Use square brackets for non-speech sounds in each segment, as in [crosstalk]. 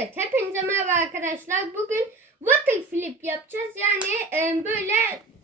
Evet, hepinize merhaba arkadaşlar. Bugün water flip yapacağız. Yani e, böyle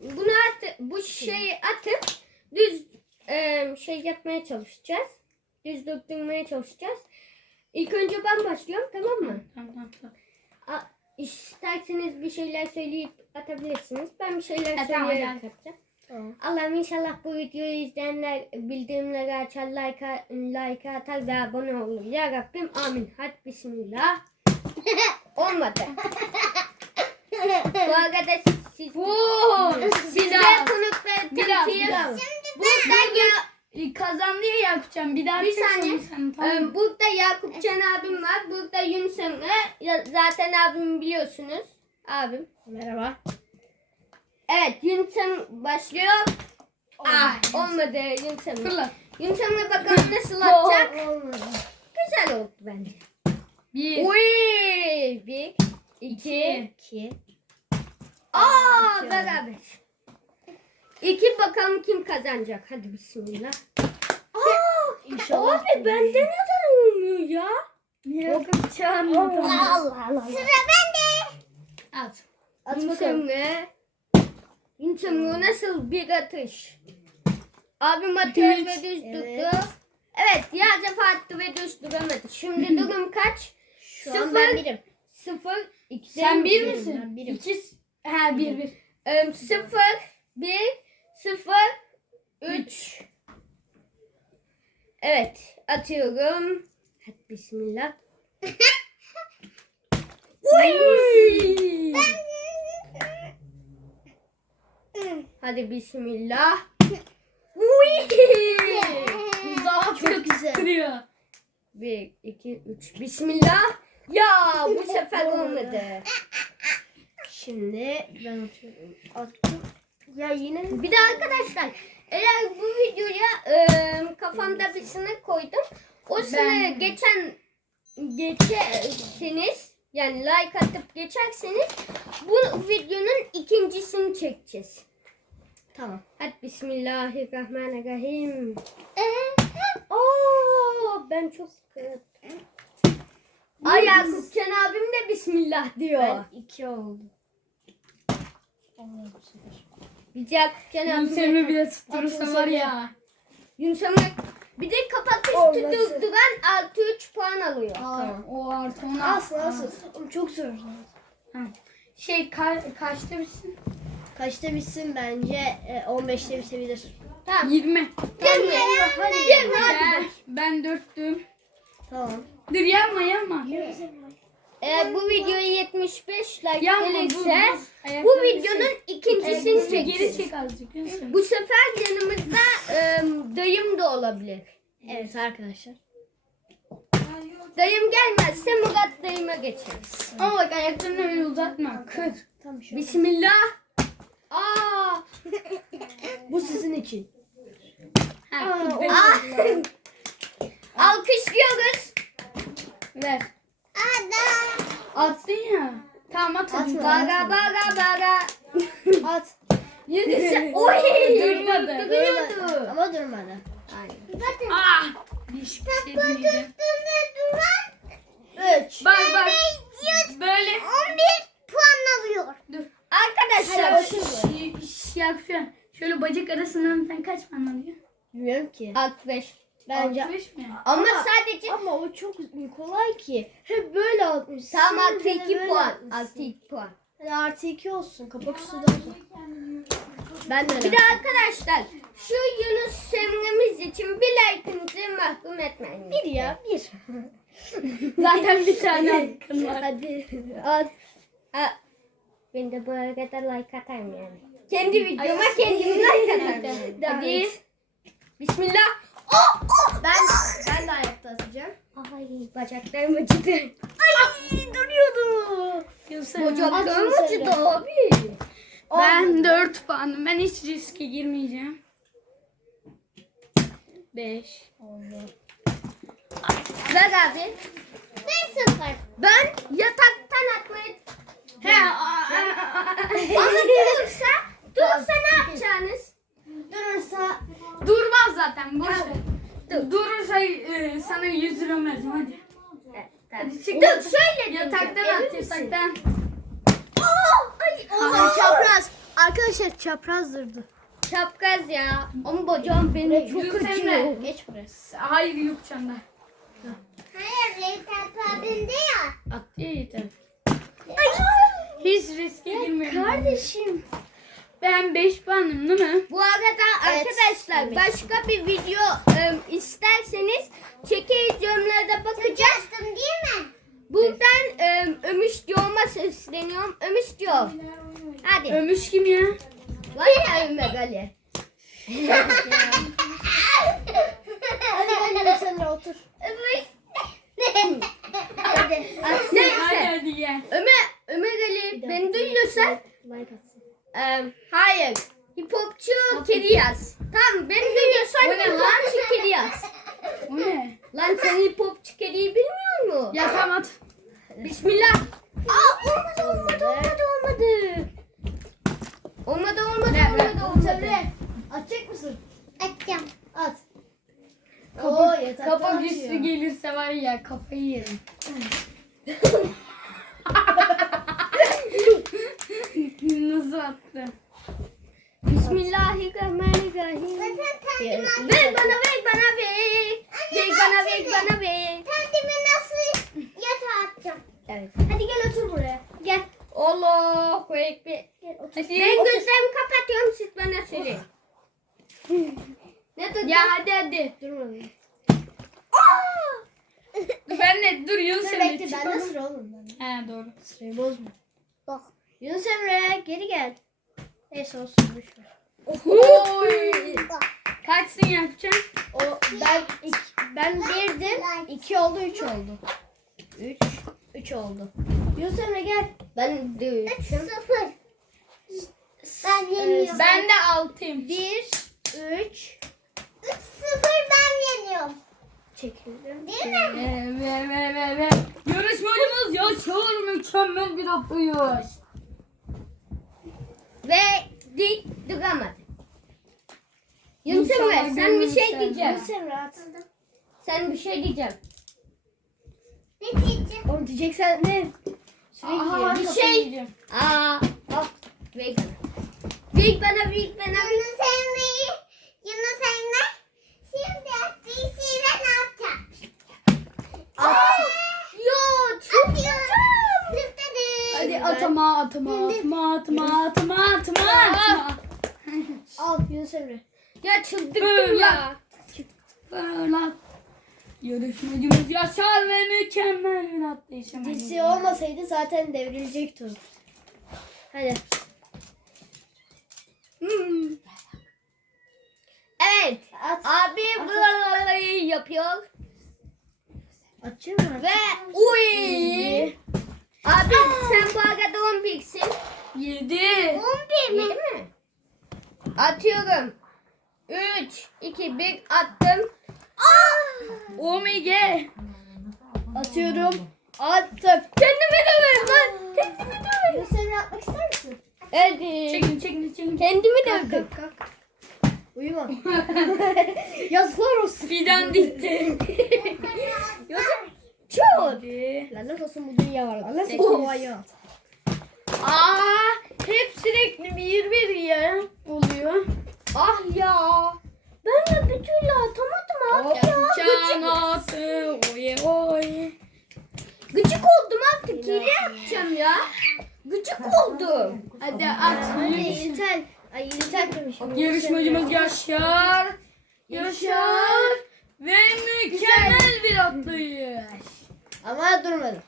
bunu at, bu şeyi atıp düz e, şey yapmaya çalışacağız. Düz döktürmeye çalışacağız. İlk önce ben başlıyorum tamam mı? Tamam tamam tamam. A, isterseniz bir şeyler söyleyip atabilirsiniz. Ben bir şeyler tamam, söyleyerek hadi. atacağım. Allah'ım inşallah bu videoyu izleyenler bildirimleri açar, like, like atar ve abone olur. Ya Rabbim amin. Hadi bismillah. Olmadı. bu arada siz, siz, Oo, size biraz. konukları tanıtayım. biraz. Burada, ya, E, Kazandı ya Yakupcan. Bir daha Bir çek saniye. Sen, tamam. e, burada Yakupcan abim var. Burada Yunus Emre. Ya, zaten abimi biliyorsunuz. Abim. Merhaba. Evet Yunus Emre başlıyor. Ah olmadı Yunus Emre. Fırla. Yunus Emre bakalım nasıl atacak. [laughs] Güzel oldu bence. Bir. Uy, bir, iki. İki. Aa İki. beraber. İki bakalım kim kazanacak. Hadi bismillah. Aa, İnşallah. abi bende neden olmuyor ya? Yakupcan. Allah Allah. Sıra bende. At. At bakalım. Yunus Emre nasıl bir atış? Abim atıyor ve düz Evet. Evet ya defa attı ve düz duramadı. Şimdi [clears throat] durum kaç? Şu Sıfır. an ben birim. Sıfır. iki. Sen bir birim, misin? ben birim. İki. Ha bir bir. Em, sıfır, bir, sıfır, üç. Evet, atıyorum. Hadi bismillah. [laughs] Uy! Hadi bismillah. Uy! Uzağa Çok güzel. Bir, iki, üç. Bismillah. Ya bu sefer olmadı. Şimdi ben atıyorum. Attım. Ya yine Bir de arkadaşlar eğer bu videoya e, kafamda bir sınır koydum. O sınırı geçen geçerseniz yani like atıp geçerseniz bu videonun ikincisini çekeceğiz. tamam. Hadi bismillahirrahmanirrahim. Oo, ben çok Ay Yakupcan abim de bismillah diyor. Ben iki sefer. Biz Yakupcan abim Emre bile tutturursa var ya. Yunus Emre bir de Olmasın. durduran artı 3 puan alıyor. Aa, O artı onu Nasıl al. nasıl? Oğlum çok zor. Şey ka kaçta bitsin? Kaçta bitsin bence e, 15'te bitebilir. Tamam. 20. Yirmi. Hadi. Yirmi hadi. Ben, ben dörttüm. Tamam. Dur yapma yapma. Eğer bu videoya 75 like Yapma gelirse dur. bu Ayaklarını videonun çek. ikincisini Ayaklarını Geri çekeceğiz. çek azıcık. Yunus Emre. Bu sefer yanımızda ım, dayım da olabilir. Evet arkadaşlar. Dayım gelmezse Murat dayıma geçeriz. Ama bak ayaklarını öyle uzatma. Kır. Bismillah. Aa. [laughs] Bu sizin için. Ha, Aa, kır. Ah. [laughs] Alkışlıyoruz. Ver. Attın ya. Tamam at. Atma. Baga baga baga. [laughs] At. Yürüse. [laughs] Oy. Durmadı. Duruyordu. Ama durmadı. Aynen. Ah. Bir şey diyeceğim. 3. Bak bak. Böyle. 11 puan alıyor. Dur. Arkadaşlar. Şey, şey yapıyorum. Şöyle bacak arasından sen kaç puan alıyorsun? Bilmiyorum ki. 65. Bence 65 mi? Ama, Ama- sadece ama o çok kolay ki. Hep böyle atmış. tam artı de 2 böyle puan. Artı 2 puan. Hadi artı 2 olsun. Kapak üstü de olsun. Ben de Bir de arkadaşlar şu Yunus Emre'miz için bir like'ınızı mahkum etmeyin. bir ya bir. [laughs] Zaten bir tane hakkın var. Hadi. At. Ben de bu arada like atarım yani. Kendi videoma kendim [laughs] like atarım. Hadi. Bismillah. Ben ben de ayakta atacağım. Ay bacaklarım acıdı. Ay duruyordu. Bacaklarım acıdı abi. Ben 4 puanım. Ben hiç riske girmeyeceğim. 5. Ver abi. Bir sıfır. Ben yataktan atmayı... He. Ama durursa, durursa ne yapacaksınız? Durursa Durmaz zaten. Boş ver. Durursa e, sana 100 lira vereceğim hadi. Evet, Hadi tamam. çık. Dur şöyle Ya Yataktan Emin at misin? yataktan. Ay çapraz. Arkadaşlar çaprazdırdı. Çapkaz ya. Ama bacağım beni çok Yürü sen acıyor. de. Geç buraya. Hayır yok çanda. Hayır, Reysel abimde ya. At ya yeter. Hiç riske girmedim. Kardeşim. Ben 5 puanım değil mi? Bu arkadaşlar evet. başka bir video e, isterseniz yorumlarda bakacağız. Açtım değil mi? Buradan e, Ömüş Diyor'uma sesleniyorum. Ömüş Diyor. Hadi. Ömüş kim ya? Var ya Ömer Ali. Hadi hadi sen de otur. Ömüş. Hadi. Neyse. Hadi gel. Ömer, Ömer Ali beni duyuyorsan Like atsın. e, hayır. Hip hopçu kedi yaz. Tamam beni duyuyorsan O ne hip lan? kedi yaz. O ne? Lan sen hip hopçu kediyi bilmiyor musun? Ya tamam at. Bismillah. Aa olmadı olmadı olmadı olmadı. Olmadı olmadı Ver, ver. olmadı olmadı. Semre. Atacak mısın? Açacağım. At. Kafa, Oo, atıyor. güçlü gelirse var ya kafayı yerim. [laughs] [laughs] Nasıl attı? Bismillahirrahmanirrahim. Ver bana ver bana ver. Ver bana ver bana ver. kendime nasıl yatağa atacağım? Evet. Hadi gel otur buraya. Gel. Allahu Ekber. Gel otur. Ben gözlerimi kapatıyorum siz bana söyleyin. ne dedin? Ya hadi hadi. Durma. Ben de dur Yunus Emre bekle bende oğlum. sıra oğlum. He doğru. Sırayı bozma. Bak. Yunus Emre geri gel. Neyse olsun boş ver. Oy. Kaçsın yapacaksın? O ben ik, ben birdim. iki oldu üç oldu. Üç. Üç oldu. Yunus Emre gel. Ben de Sıfır. Ben yeniyorum. Ben de altıyım. Bir, üç. Üç sıfır ben yeniyorum. Çekildim. Değil mi? Ve ve ve ve. Yarışmacımız Yaşar mükemmel bir atlayış. Ve dik duramadı. Yunus İnşallah Emre sen bir şey görürüm diyeceğim. Yunus Emre at. Sen bir şey diyeceğim. Ne diyeceğim? Onu diyeceksen ne? Sürekli. Aha, bir şey-. Aa, bak. Ver bana. Ver bana, ver bana. Yunus Emre'yi, Yunus Emre şimdi attıysa ne yapacağım? Yo, Atıyorum. Hadi atama atama atama atama atama atama atama. Al Yunus Emre. Ya çıldırdım ya. Fırlat. Yarışmacımız Yaşar ve mükemmel bir atlayış. Hemen DC gidiyorum. olmasaydı zaten devrilecekti. Hadi. Hmm. Evet. At. Abi blablabla yapıyor. Atıyor mu? Ve uy. Abi sen bu arada 11'sin. Yedi. 11 mi? Yedi mi? Atıyorum. 3, 2, 1 attım. Omega. Atıyorum. Attım. Kendime de ver lan. Ver. Yunus Emre atmak ister misin? Hadi. Çekin çekin çekin. Kendimi Kalk öldüm. kalk kalk. Uyuma. [laughs] [laughs] Yazıklar olsun. Fidan gitti. [laughs] Çok. Hadi. Lanet olsun bu dünya var. Lanet Sekiz. olsun bu hayat. Aa, hep sürekli bir bir ya oluyor. Ah ya. Ben de bir türlü atamadım abi ya. Yapacağın atı oye oye. Gıcık oldum artık. Hile yapacağım ya. Gıcık oldum. Hadi at. Hadi Intel. Ay Intel demişim. Yarışmacımız Yaşar. Yaşar. Ve mükemmel bir atlayış. Ama durmadım.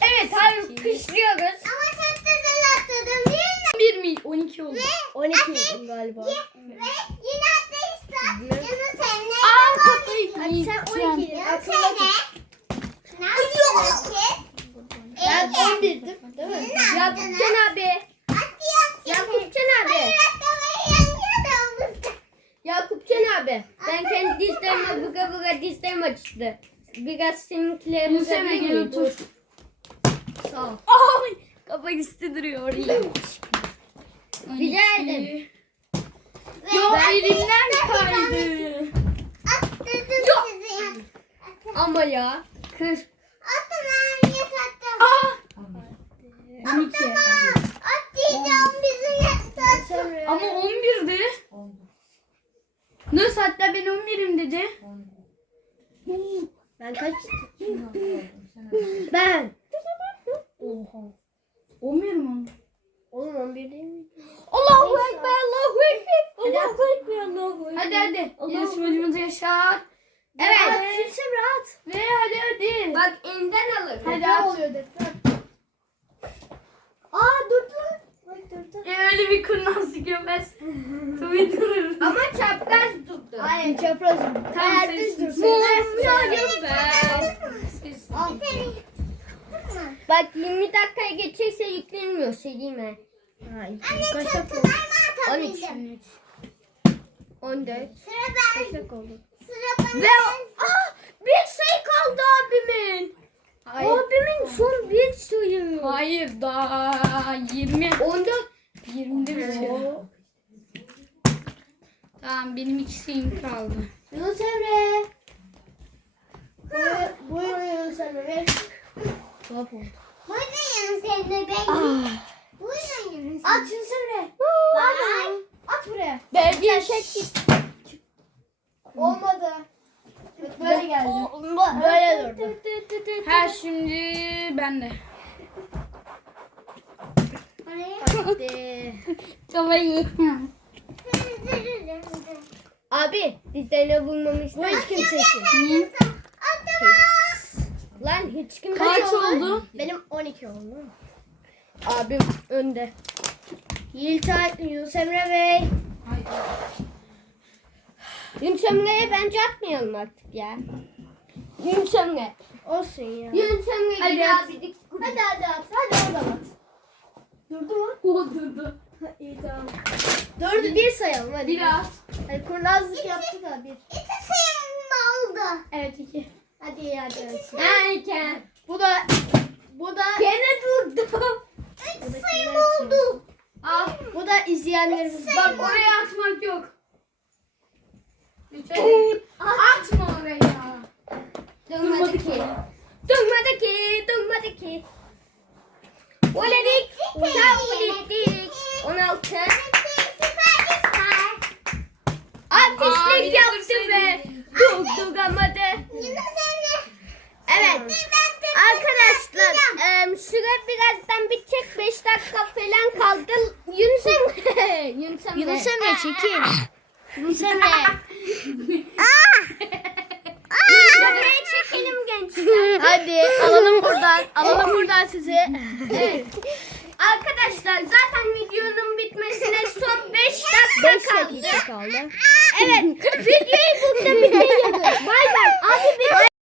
Evet alkışlıyoruz. Ama çok güzel atladın değil mi? 1 mi? 12 oldu. 12 yedim galiba. Ve yine attıysa Yunus Emre. Aa kafayı Hadi sen 12 yedin. Yunus Aklında Emre. tut. Ne yapıyorsun? Ben 11'dim değil mi? Yakupcan abi. Yakupcan abi. Yakupcan abi. Ben kendi dizlerime buga buga dizlerim açtı. Biraz seninkileri gel miyim? otur. Sağ ol. Ay kafa üstü duruyor. Rica ederim. Yok elimden kaydı. Atladım Yok. sizi. Ama ya. Kır. Atlamam yataktım. Aa. Atlamam. 12. Atlayacağım bizim yataktım. Ama 11'di. Nus hatta ben 11'im dedi. Ben kaç? ben. Oha. 11 mi? Oğlum 11 değil mi? Allahu Ekber, Allahu Ekber. Ekber, Allahu Ekber. Hadi hadi. Allah. Yarışmacımızı yaşar. Evet. Kimse rahat. Ve hadi hadi. Bak elinden alır. Hadi Ne at. oluyor deprem? Aa durdu lan. Bak durdu. Ya öyle bir kurnazlık yapmaz. [laughs] Tabii durur. Ama çapraz tuttu. Aynen seç. düz Mum, dursaydı. Al. Bak 20 dakikaya geçecekse yüklenmiyor Selime. Hayır. Kaç dakika? Kutularımı 13. atabildim. 14. Sıra ben. oldu? Sıra bana. Ve ah, bir sayı kaldı abimin. Hayır. Abimin son bir sayı. Hayır daha 20. 14. 20'de bitiyor. Tamam benim iki kaldı. Yunus Emre. Buyur, buyur Yunus Emre. Tuhaf oldu. Buyurun seninle ben. Ah. Buyurun Yunus. At Yunus Emre. Bye. At buraya. Belki çek Olmadı. Böyle geldi. Böyle durdu. Ha şimdi ben de. [laughs] Hadi. Tavayı. Abi dizlerine vurmamı Bu ister hiç kimse için. Niye? Lan hiç kim Kaç oldu? Benim 12 oldu. Abim önde. Yiltay, Yunus Emre Bey. Yunus Emre'ye bence atmayalım artık ya. Yunus Emre. Olsun ya. Yunus Emre Hadi gibi at. Hadi hadi at. Hadi oradan at. Durdu mu? O durdu. Ha, İyi tamam. Dördü bir sayalım hadi. Biraz. Hadi kurnazlık yaptı da bir. İki sayım oldu. Evet iki. Hadi iyi hadi. hadi. Erken. Bu da bu da Gene durdu. da Sayım oldu. Al. Bu da izleyenlerimiz. Bak oraya atmak yok. Lütfen. Atma oraya. Durmadı ki. Durmadı ki. Durmadı ki. Oledik. Savudittik. 16. Aa, Artistlik bir de yaptı be. Durduramadı. Evet. Arkadaşlar süre birazdan bitecek. 5 dakika falan kaldı. Yunus Emre. Yunus Emre çekil. Ah, ah. Yunus Emre. Ah. Çekelim gençler. Hadi alalım buradan. Alalım buradan sizi. Evet. Arkadaşlar zaten videonun bitmesine son 5 dakika kaldı. kaldı. Evet videoyu burada bitirelim. Bay bay. Abi